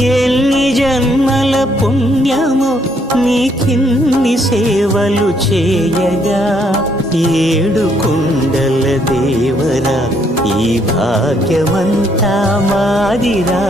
ఎన్ని జన్మల పుణ్యమో నీకిన్ని సేవలు చేయగా ఏడు కుండల దేవరా ఈ భాగ్యమంతా మాదిరా.